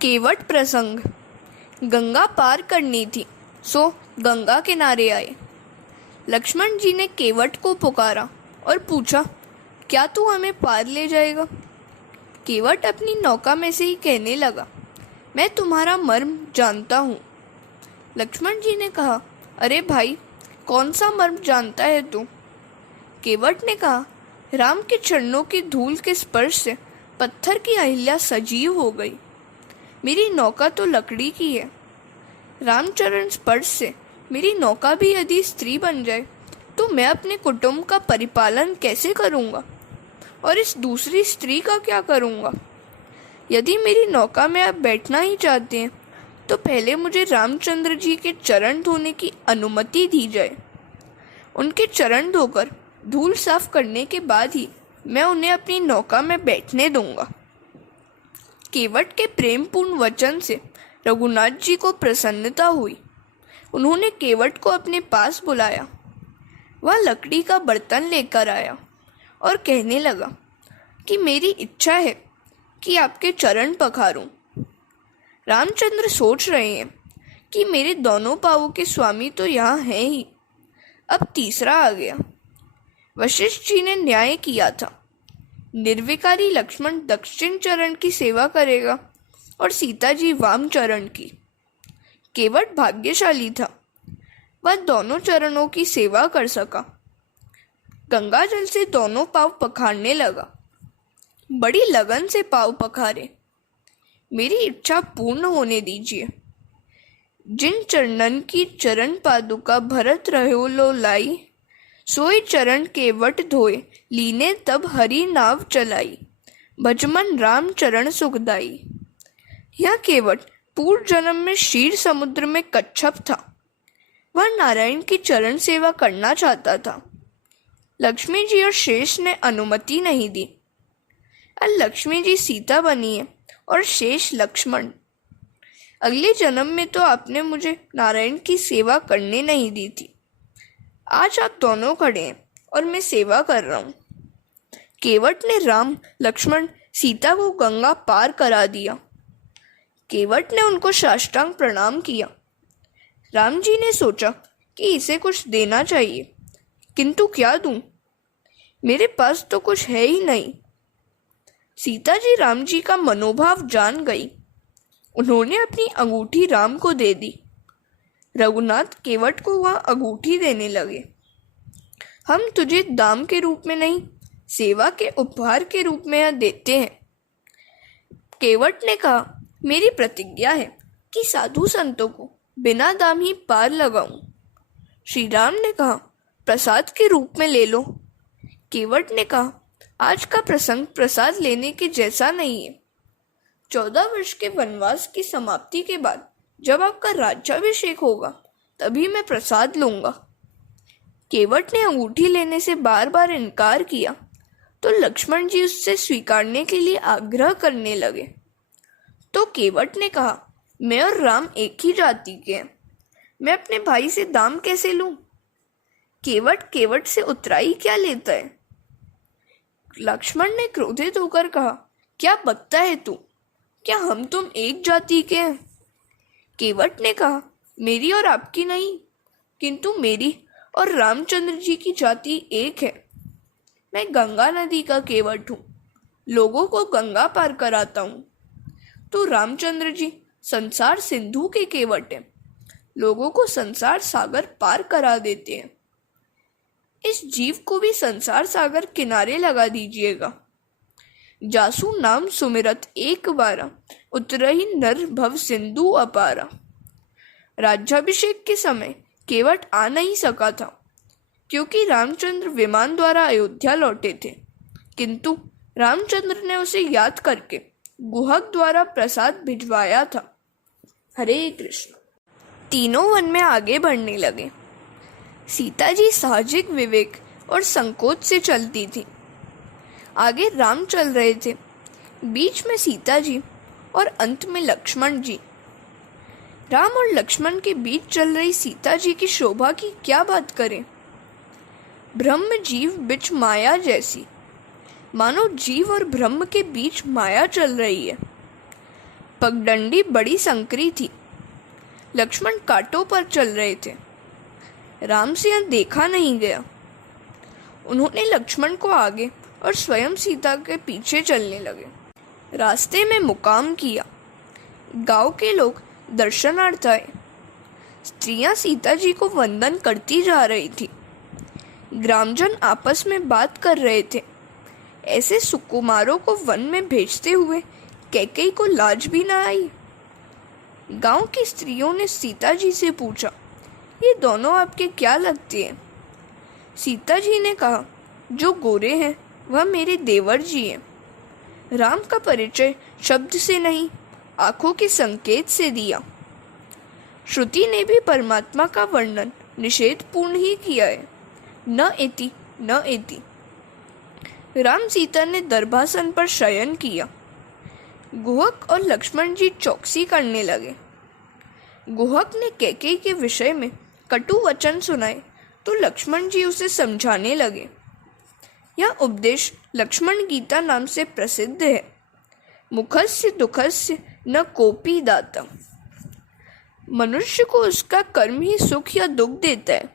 केवट प्रसंग। गंगा पार करनी थी, सो गंगा किनारे आए। लक्ष्मण जी ने केवट को पुकारा और पूछा, क्या तू हमें पार ले जाएगा? केवट अपनी नौका में से ही कहने लगा, मैं तुम्हारा मर्म जानता हूँ। लक्ष्मण जी ने कहा, अरे भाई, कौन सा मर्म जानता है तू? केवट ने कहा, राम के चरणों की धूल के स्पर्श से पत्थर की अहिल्या सजीव हो गई। मेरी नौका तो लकड़ी की है। रामचरण स्पर्श से मेरी नौका भी यदि स्त्री बन जाए तो मैं अपने कुटुंब का परिपालन कैसे करूंगा, और इस दूसरी स्त्री का क्या करूंगा? यदि मेरी नौका में आप बैठना ही चाहते हैं तो पहले मुझे रामचंद्र जी के चरण धोने की अनुमति दी जाए। उनके चरण धोकर धूल साफ करने के बाद ही मैं उन्हें अपनी नौका में बैठने दूंगा। केवट के प्रेमपूर्ण वचन से रघुनाथ जी को प्रसन्नता हुई। उन्होंने केवट को अपने पास बुलाया। वह लकड़ी का बर्तन लेकर आया और कहने लगा कि मेरी इच्छा है कि आपके चरण पखारूं। रामचंद्र सोच रहे हैं कि मेरे दोनों पांवों के स्वामी तो यहाँ हैं ही, अब तीसरा आ गया। वशिष्ठ जी ने न्याय किया था, निर्विकारी लक्ष्मण दक्षिण चरण की सेवा करेगा और सीता जी वाम चरण की। केवट भाग्यशाली था, वह दोनों चरणों की सेवा कर सका। गंगा जल से दोनों पांव पखारने लगा। बड़ी लगन से पांव पखारे। मेरी इच्छा पूर्ण होने दीजिए। जिन चरणन की चरण पादुका भरत रहो लो लाई, सोई चरण केवट धोए लीने तब हरि नाव चलाई, भजमन राम चरण सुखदाई। यह केवट पूर्व जन्म में क्षीर समुद्र में कच्छप था। वह नारायण की चरण सेवा करना चाहता था। लक्ष्मी जी और शेष ने अनुमति नहीं दी। अब लक्ष्मी जी सीता बनी है और शेष लक्ष्मण। अगले जन्म में तो आपने मुझे नारायण की सेवा करने नहीं दी थी। आज आप दोनों खड़े हैं और मैं सेवा कर रहा हूँ। केवट ने राम, लक्ष्मण, सीता को गंगा पार करा दिया। केवट ने उनको साष्टांग प्रणाम किया। राम जी ने सोचा कि इसे कुछ देना चाहिए, किंतु क्या दूं? मेरे पास तो कुछ है ही नहीं। सीता जी राम जी का मनोभाव जान गई। उन्होंने अपनी अंगूठी राम को दे दी। रघुनाथ केवट को वह अंगूठी देने लगे। हम तुझे दाम के रूप में नहीं, सेवा के उपहार के रूप में यह देते हैं। केवट ने कहा, मेरी प्रतिज्ञा है कि साधु संतों को बिना दाम ही पार लगाऊं। श्री राम ने कहा, प्रसाद के रूप में ले लो। केवट ने कहा, आज का प्रसंग प्रसाद लेने के जैसा नहीं है। 14 वर्ष के वनवास की समाप्ति के बाद जब आपका राज्याभिषेक होगा तभी मैं प्रसाद लूंगा। केवट ने अंगूठी लेने से बार बार इनकार किया तो लक्ष्मण जी उससे स्वीकारने के लिए आग्रह करने लगे। तो केवट ने कहा, मैं और राम एक ही जाति के हैं, मैं अपने भाई से दाम कैसे लूं? केवट से उतराई क्या लेता है? लक्ष्मण ने क्रोधित होकर कहा, क्या बकता है तू? क्या हम तुम एक जाति के हैं? केवट ने कहा, मेरी और आपकी नहीं, किंतु मेरी और रामचंद्र जी की जाति एक है। मैं गंगा नदी का केवट हूँ, लोगों को गंगा पार कराता हूँ। तो रामचंद्र जी संसार सिंधु के केवट हैं, लोगों को संसार सागर पार करा देते हैं। इस जीव को भी संसार सागर किनारे लगा दीजिएगा। जासु नाम सुमिरत एक बारा, उतरहि नर भव सिंधु अपारा। राज्याभिषेक के समय केवट आ नहीं सका था क्योंकि रामचंद्र विमान द्वारा अयोध्या लौटे थे, किंतु रामचंद्र ने उसे याद करके गुहक द्वारा प्रसाद भिजवाया था। हरे कृष्ण। तीनों वन में आगे बढ़ने लगे। सीता जी साहजिक विवेक और संकोच से चलती थी। आगे राम चल रहे थे, बीच में सीता जी और अंत में लक्ष्मण जी। राम और लक्ष्मण के बीच चल रही सीता जी की शोभा की क्या बात करें। ब्रह्म जीव बिच माया जैसी, मानो जीव और ब्रह्म के बीच माया चल रही है। पगडंडी बड़ी संकरी थी। लक्ष्मण कांटों पर चल रहे थे। राम से यह देखा नहीं गया। उन्होंने लक्ष्मण को आगे और स्वयं सीता के पीछे चलने लगे। रास्ते में मुकाम किया। गांव के लोग दर्शनार्थ आए। स्त्रियां सीता जी को वंदन करती जा रही थी। ग्रामजन आपस में बात कर रहे थे। ऐसे सुकुमारों को वन में भेजते हुए कैकेयी को लाज भी न आई। गांव की स्त्रियों ने सीता जी से पूछा, ये दोनों आपके क्या लगते हैं? सीता जी ने कहा, जो गोरे हैं वह मेरे देवर जी हैं। राम का परिचय शब्द से नहीं, आंखों के संकेत से दिया। श्रुति ने भी परमात्मा का वर्णन निषेधपूर्ण ही किया है। न एति न एति। राम सीता ने दर्भासन पर शयन किया। गुहक और लक्ष्मण जी चौकसी करने लगे। गुहक ने कैकेयी के विषय में कटु वचन सुनाए तो लक्ष्मण जी उसे समझाने लगे। यह उपदेश लक्ष्मण गीता नाम से प्रसिद्ध है। मुखस्य दुखस्य न कोपी दाता। मनुष्य को उसका कर्म ही सुख या दुख देता है।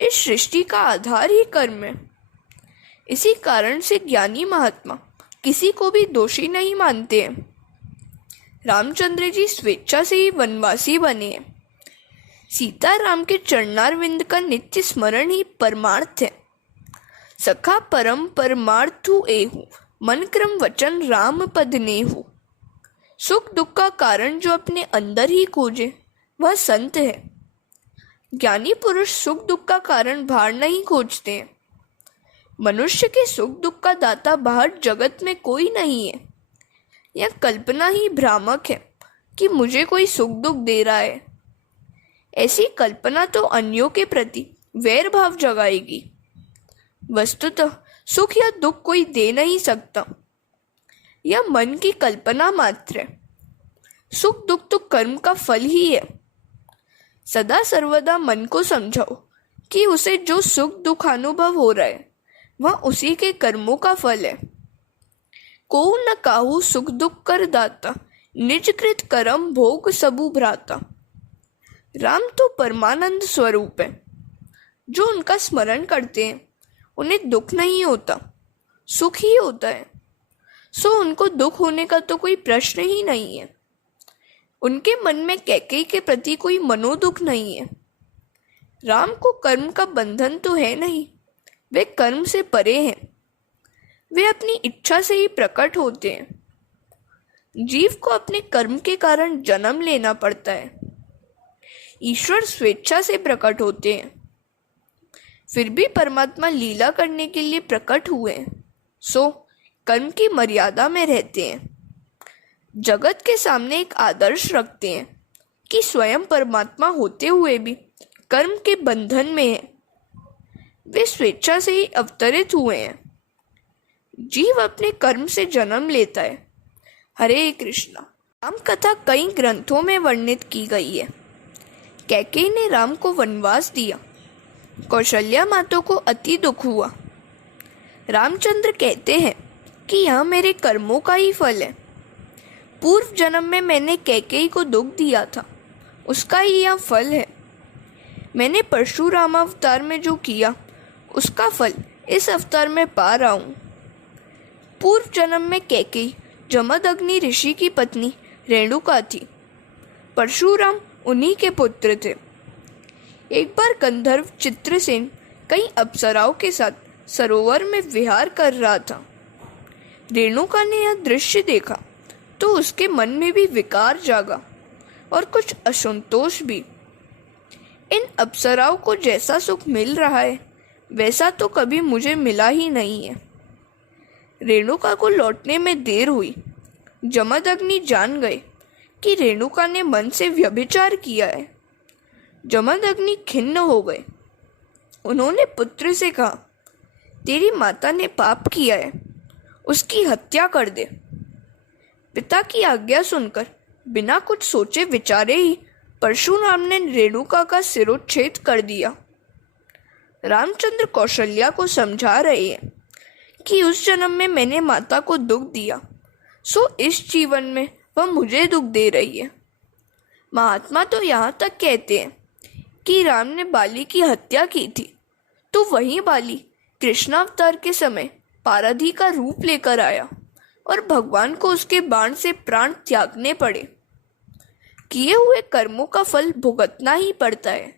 इस सृष्टि का आधार ही कर्म है। इसी कारण से ज्ञानी महात्मा किसी को भी दोषी नहीं मानते हैं। रामचंद्र जी स्वेच्छा से ही वनवासी बने हैं। सीता राम के चरणारविंद का नित्य स्मरण ही परमार्थ है। सखा परम परमार्थु एहु, मन क्रम वचन राम पद नेहु। सुख दुख का कारण जो अपने अंदर ही खोजे वह संत है। ज्ञानी पुरुष सुख दुख का कारण बाहर नहीं खोजते हैं। मनुष्य के सुख दुख का दाता बाहर जगत में कोई नहीं है। यह कल्पना ही भ्रामक है कि मुझे कोई सुख दुख दे रहा है। ऐसी कल्पना तो अन्यों के प्रति वैर भाव जगाएगी। वस्तुतः सुख या दुख कोई दे नहीं सकता। यह मन की कल्पना मात्र है। सुख दुख तो कर्म का फल ही है। सदा सर्वदा मन को समझाओ कि उसे जो सुख दुख अनुभव हो रहा है वह उसी के कर्मों का फल है। को न काहू सुख दुख कर दाता, निज कृत कर्म भोग सबु भ्राता। राम तो परमानंद स्वरूप है। जो उनका स्मरण करते हैं उन्हें दुख नहीं होता, सुख ही होता है। सो उनको दुख होने का तो कोई प्रश्न ही नहीं है। उनके मन में कैकेयी के प्रति कोई मनोदुख नहीं है। राम को कर्म का बंधन तो है नहीं। वे कर्म से परे हैं। वे अपनी इच्छा से ही प्रकट होते हैं। जीव को अपने कर्म के कारण जन्म लेना पड़ता है। ईश्वर स्वेच्छा से प्रकट होते हैं। फिर भी परमात्मा लीला करने के लिए प्रकट हुए हैं। सो कर्म की मर्यादा में रहते हैं। जगत के सामने एक आदर्श रखते हैं कि स्वयं परमात्मा होते हुए भी कर्म के बंधन में है। वे स्वेच्छा से ही अवतरित हुए हैं। जीव अपने कर्म से जन्म लेता है। हरे कृष्णा। राम कथा कई ग्रंथों में वर्णित की गई है। कैकेयी ने राम को वनवास दिया। कौशल्या माता को अति दुख हुआ। रामचंद्र कहते हैं कि यह मेरे कर्मों का ही फल है। पूर्व जन्म में मैंने कैकेयी को दुख दिया था, उसका ही यह फल है। मैंने परशुराम अवतार में जो किया उसका फल इस अवतार में पा रहा हूँ। पूर्व जन्म में कैकेयी जमदग्नि ऋषि की पत्नी रेणुका थी। परशुराम उन्हीं के पुत्र थे। एक बार गंधर्व चित्रसेन कई अप्सराओं के साथ सरोवर में विहार कर रहा था। रेणुका ने यह दृश्य देखा तो उसके मन में भी विकार जागा और कुछ असंतोष भी। इन अप्सराओं को जैसा सुख मिल रहा है वैसा तो कभी मुझे मिला ही नहीं है। रेणुका को लौटने में देर हुई। जमदग्नि जान गए कि रेणुका ने मन से व्यभिचार किया है। जमदग्नि खिन्न हो गए। उन्होंने पुत्र से कहा, तेरी माता ने पाप किया है, उसकी हत्या कर दे। पिता की आज्ञा सुनकर बिना कुछ सोचे विचारे ही परशुराम ने रेणुका का सिरोच्छेद कर दिया। रामचंद्र कौशल्या को समझा रहे हैं कि उस जन्म में मैंने माता को दुख दिया, सो इस जीवन में वह मुझे दुख दे रही है। महात्मा तो यहाँ तक कहते हैं कि राम ने बाली की हत्या की थी, तो वही बाली कृष्णावतार के समय पारधी का रूप लेकर आया और भगवान को उसके बाण से प्राण त्यागने पड़े। किए हुए कर्मों का फल भुगतना ही पड़ता है।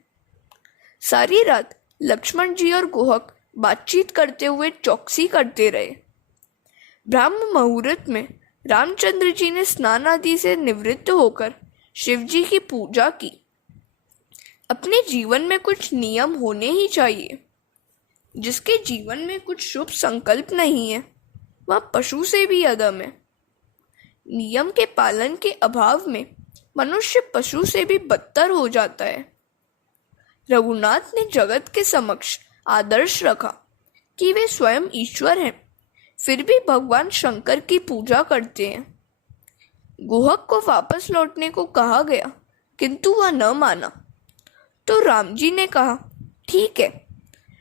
सारी रात लक्ष्मण जी और गुहक बातचीत करते हुए चौकसी करते रहे। ब्रह्म मुहूर्त में रामचंद्र जी ने स्नान आदि से निवृत्त होकर शिव जी की पूजा की। अपने जीवन में कुछ नियम होने ही चाहिए। जिसके जीवन में कुछ शुभ संकल्प नहीं है, वह पशु से भी अधम है। नियम के पालन के अभाव में मनुष्य पशु से भी बदतर हो जाता है। रघुनाथ ने जगत के समक्ष आदर्श रखा कि वे स्वयं ईश्वर हैं, फिर भी भगवान शंकर की पूजा करते हैं। गुहक को वापस लौटने को कहा गया, किंतु वह न माना। तो राम जी ने कहा, ठीक है,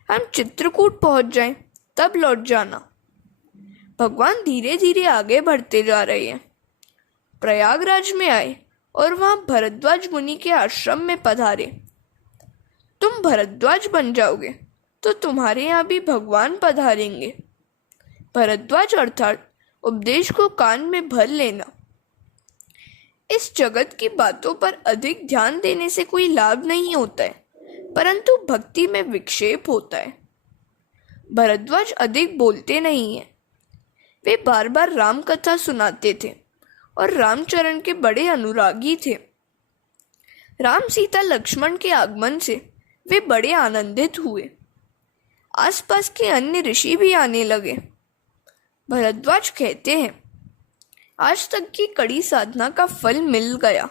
हम चित्रकूट पहुंच जाएं, तब लौट जाना। भगवान धीरे धीरे आगे बढ़ते जा रहे हैं। प्रयागराज में आए और वहां भरद्वाज मुनि के आश्रम में पधारे। तुम भरद्वाज बन जाओगे तो तुम्हारे यहाँ भी भगवान पधारेंगे। भरद्वाज अर्थात उपदेश को कान में भर लेना। इस जगत की बातों पर अधिक ध्यान देने से कोई लाभ नहीं होता है, परंतु भक्ति में विक्षेप होता है। भरद्वाज अधिक बोलते नहीं हैं। वे बार बार राम कथा सुनाते थे और रामचरण के बड़े अनुरागी थे। राम सीता लक्ष्मण के आगमन से वे बड़े आनंदित हुए। आसपास के अन्य ऋषि भी आने लगे। भरद्वाज कहते हैं, आज तक की कड़ी साधना का फल मिल गया।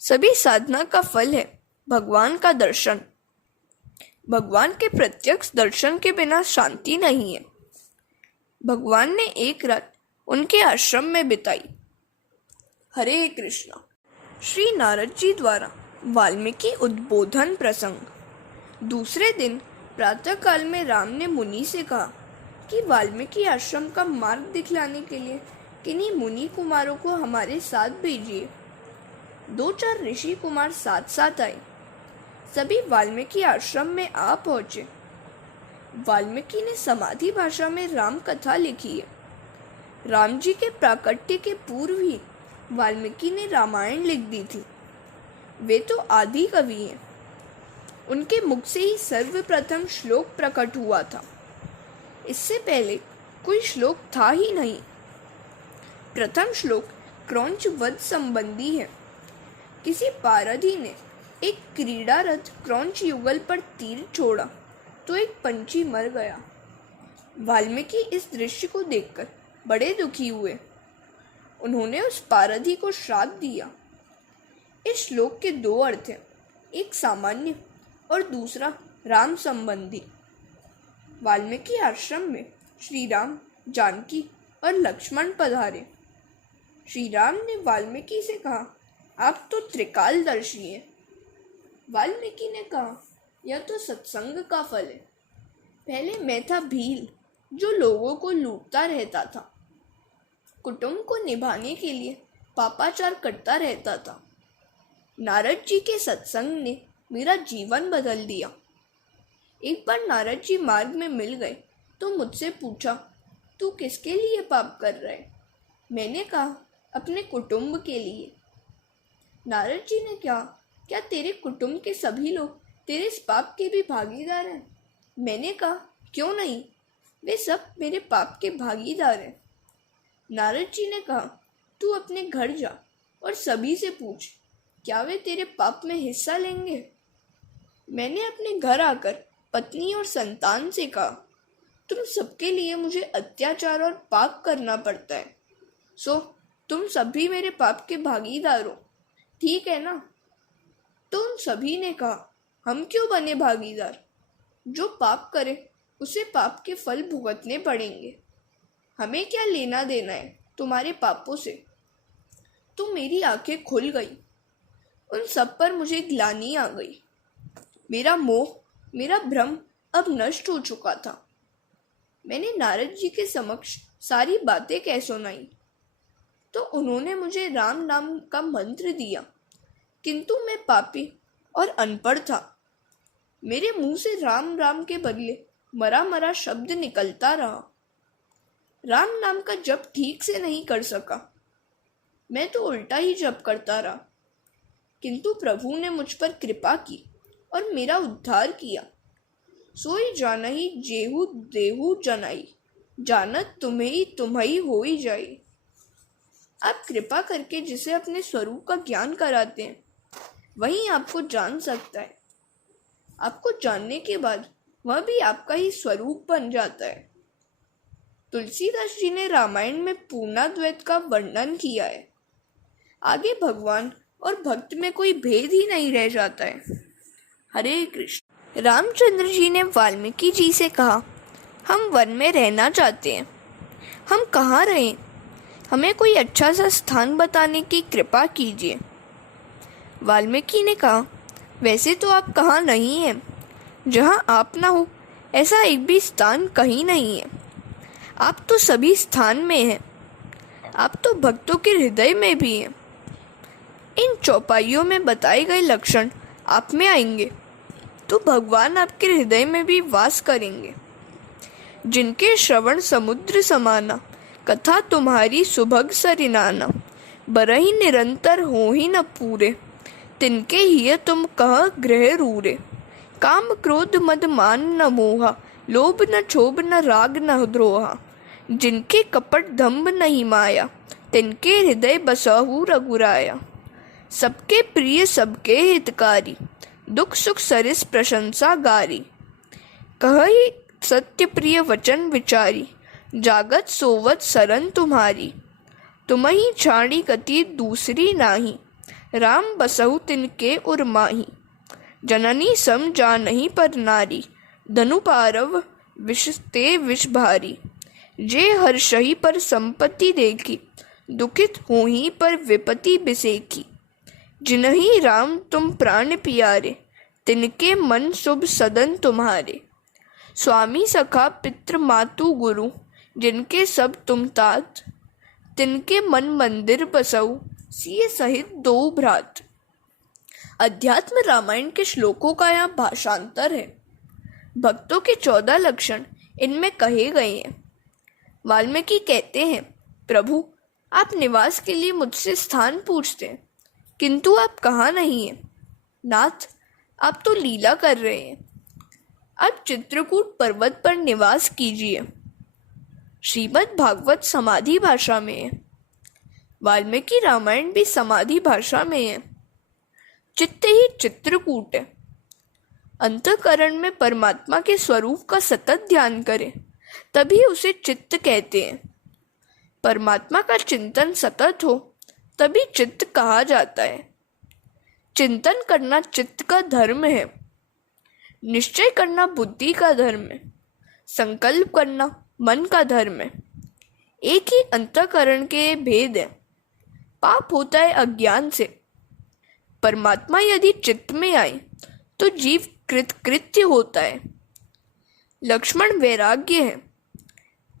सभी साधना का फल है भगवान का दर्शन। भगवान के प्रत्यक्ष दर्शन के बिना शांति नहीं है। भगवान ने एक रात उनके आश्रम में बिताई। हरे कृष्णा। श्री नारद जी द्वारा वाल्मीकि उद्बोधन प्रसंग। दूसरे दिन प्रातः काल में राम ने मुनि से कहा कि वाल्मीकि आश्रम का मार्ग दिखलाने के लिए किन्हीं मुनि कुमारों को हमारे साथ भेजिए। 2-4 ऋषि कुमार साथ साथ आए। सभी वाल्मीकि आश्रम में आ पहुंचे। वाल्मीकि ने समाधि भाषा में राम कथा लिखी है। राम जी के प्राकट्य के पूर्व ही वाल्मीकि ने रामायण लिख दी थी। वे तो आदि कवि हैं। उनके मुख से ही सर्वप्रथम श्लोक प्रकट हुआ था। इससे पहले कोई श्लोक था ही नहीं। प्रथम श्लोक क्रौंच वध संबंधी है। किसी पारधी ने एक क्रीड़ारत क्रौंच युगल पर तीर छोड़ा तो एक पंछी मर गया। वाल्मीकि इस दृश्य को देखकर बड़े दुखी हुए। उन्होंने उस पारधी को श्राप दिया। इस श्लोक के 2 अर्थ हैं, एक सामान्य और दूसरा राम संबंधी। वाल्मीकि आश्रम में श्री राम, जानकी और लक्ष्मण पधारे। श्री राम ने वाल्मीकि से कहा, आप तो त्रिकालदर्शी हैं। वाल्मीकि ने कहा, यह तो सत्संग का फल है। पहले मैं था भील, जो लोगों को लूटता रहता था। कुटुंब को निभाने के लिए पापाचार करता रहता था। नारद जी के सत्संग ने मेरा जीवन बदल दिया। एक बार नारद जी मार्ग में मिल गए तो मुझसे पूछा, तू किसके लिए पाप कर रहा है? मैंने कहा, अपने कुटुंब के लिए। नारद जी ने कहा, क्या तेरे कुटुंब के सभी लोग तेरे इस पाप के भी भागीदार हैं? मैंने कहा, क्यों नहीं, वे सब मेरे पाप के भागीदार हैं। नारद जी ने कहा, तू अपने घर जा और सभी से पूछ, क्या वे तेरे पाप में हिस्सा लेंगे? मैंने अपने घर आकर पत्नी और संतान से कहा, तुम सबके लिए मुझे अत्याचार और पाप करना पड़ता है, सो तुम सभी मेरे पाप के भागीदार हो, ठीक है ना? तो उन सभी ने कहा, हम क्यों बने भागीदार? जो पाप करे उसे पाप के फल भुगतने पड़ेंगे। हमें क्या लेना देना है तुम्हारे पापों से? तो मेरी आंखें खुल गई। उन सब पर मुझे ग्लानि आ गई। मेरा मोह, मेरा भ्रम अब नष्ट हो चुका था। मैंने नारद जी के समक्ष सारी बातें कह सुनाई। तो उन्होंने मुझे राम नाम का मंत्र दिया, किंतु मैं पापी और अनपढ़ था। मेरे मुंह से राम राम के बदले मरा मरा शब्द निकलता रहा। राम नाम का जप ठीक से नहीं कर सका, मैं तो उल्टा ही जप करता रहा। किंतु प्रभु ने मुझ पर कृपा की और मेरा उद्धार किया। सोई जानही जेहू देहू जनाई, जानत तुम्हें तुम्हारी हो ही जाई। आप कृपा करके जिसे अपने स्वरूप का ज्ञान कराते हैं, वही आपको जान सकता है। आपको जानने के बाद वह भी आपका ही स्वरूप बन जाता है। तुलसीदास जी ने रामायण में पूर्णाद्वैत का वर्णन किया है। आगे भगवान और भक्त में कोई भेद ही नहीं रह जाता है। हरे कृष्ण। रामचंद्र जी ने वाल्मीकि जी से कहा, हम वन में रहना चाहते हैं, हम कहाँ रहें? हमें कोई अच्छा सा स्थान बताने की कृपा कीजिए। वाल्मीकि ने कहा, वैसे तो आप कहाँ नहीं हैं, जहाँ आप ना हो ऐसा एक भी स्थान कहीं नहीं है। आप तो सभी स्थान में हैं, आप तो भक्तों के हृदय में भी हैं। इन चौपाइयों में बताए गए लक्षण आप में आएंगे तो भगवान आपके हृदय में भी वास करेंगे। जिनके श्रवण समुद्र समाना, कथा तुम्हारी सुभग सरिनाना, बरही निरंतर हो ही न पूरे, तिनके हिय तुम कह ग्रह रूरे। काम क्रोध मद मान न मोहा, लोभ न क्षोभ न राग न द्रोहा, जिनके कपट दंभ नहीं माया, तिनके हृदय बसहु रघुराया। सबके प्रिय सबके हितकारी, दुख सुख सरिस प्रशंसा गारी, कहि सत्य प्रिय वचन विचारी, जागत सोवत सरन तुम्हारी। तुम्हि छाड़ी गति दूसरी नाही, राम बसहु तिनके उर माही। जननी सम जानहि पर नारी, धनु पारव विष ते विष भारी। जे हर्षहि पर संपत्ति देखी, दुखित होहि पर विपत्ति बिसेखी। जिनहि राम तुम प्राण पियारे, तिनके मन शुभ सदन तुम्हारे। स्वामी सखा पितृ मातु गुरु, जिनके सब तुम तात, तिनके मन मंदिर बसऊ, सिय सहित दो भ्रात। अध्यात्म रामायण के श्लोकों का यहाँ भाषांतर है। भक्तों के 14 लक्षण इनमें कहे गए हैं। वाल्मीकि कहते हैं, प्रभु आप निवास के लिए मुझसे स्थान पूछते हैं, किंतु आप कहाँ नहीं हैं। नाथ आप तो लीला कर रहे हैं, आप चित्रकूट पर्वत पर निवास कीजिए। श्रीमद् भागवत समाधि भाषा में है, वाल्मीकि रामायण भी समाधि भाषा में है। चित्त ही चित्रकूट है। अंतःकरण में परमात्मा के स्वरूप का सतत ध्यान करें, तभी उसे चित्त कहते हैं। परमात्मा का चिंतन सतत हो तभी चित्त कहा जाता है। चिंतन करना चित्त का धर्म है, निश्चय करना बुद्धि का धर्म है, संकल्प करना मन का धर्म है। एक ही अंतःकरण के भेद है। पाप होता है अज्ञान से। परमात्मा यदि चित्त में आए तो जीव कृतकृत्य होता है। लक्ष्मण वैराग्य है,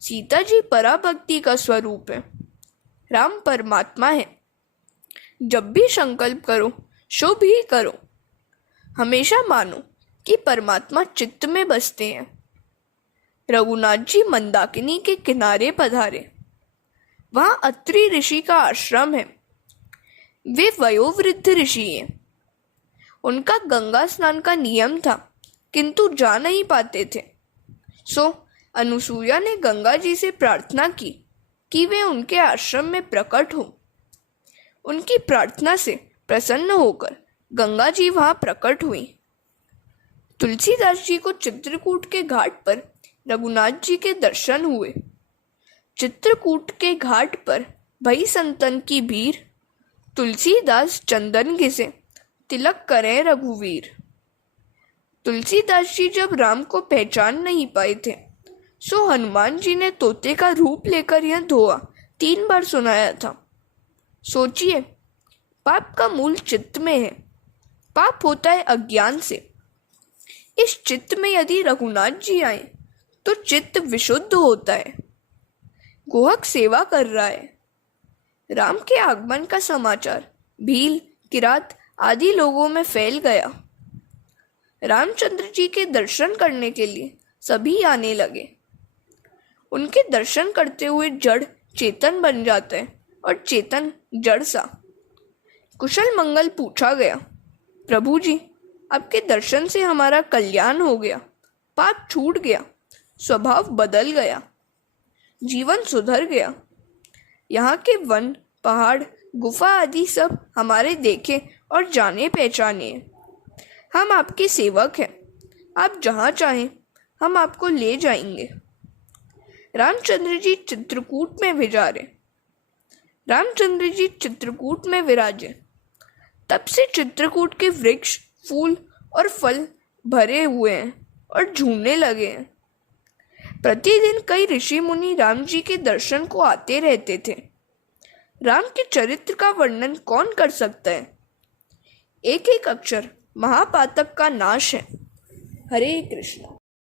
सीता जी पराभक्ति का स्वरूप है, राम परमात्मा है। जब भी संकल्प करो शुभ ही करो। हमेशा मानो कि परमात्मा चित्त में बसते हैं। रघुनाथ जी मंदाकिनी के किनारे पधारे। वहां अत्रि ऋषि का आश्रम है। वे वयोवृद्ध ऋषि हैं। उनका गंगा स्नान का नियम था, किंतु जा नहीं पाते थे। सो अनुसूया ने गंगा जी से प्रार्थना की कि वे उनके आश्रम में प्रकट हो। उनकी प्रार्थना से प्रसन्न होकर गंगा जी वहां प्रकट हुई। तुलसीदास जी को चित्रकूट के घाट पर रघुनाथ जी के दर्शन हुए। चित्रकूट के घाट पर भई संतन की भीड़, तुलसीदास चंदन घिसे, तिलक करें रघुवीर। तुलसीदास जी जब राम को पहचान नहीं पाए थे, सो हनुमान जी ने तोते का रूप लेकर यह दोहा 3 बार सुनाया था। सोचिए, पाप का मूल चित्त में है। पाप होता है अज्ञान से। इस चित्त में यदि रघुनाथ जी आए तो चित्त विशुद्ध होता है। गोहक सेवा कर रहा है, राम के आगमन का समाचार भील, किरात आदि लोगों में फैल गया। रामचंद्र जी के दर्शन करने के लिए सभी आने लगे। उनके दर्शन करते हुए जड़ चेतन बन जाते हैं और चेतन जड़ सा। कुशल मंगल पूछा गया। प्रभु जी, आपके दर्शन से हमारा कल्याण हो गया, पाप छूट गया, स्वभाव बदल गया, जीवन सुधर गया। यहाँ के वन, पहाड़, गुफा आदि सब हमारे देखे और जाने पहचाने। हम आपके सेवक हैं, आप जहाँ चाहें हम आपको ले जाएंगे। रामचंद्र जी चित्रकूट में विचारे। रामचंद्र जी चित्रकूट में विराजे। तब से चित्रकूट के वृक्ष, फूल और फल भरे हुए हैं और झूमने लगे हैं। प्रतिदिन कई ऋषि मुनि राम जी के दर्शन को आते रहते थे। राम के चरित्र का वर्णन कौन कर सकता है? एक एक अक्षर महापातक का नाश है। हरे कृष्णा।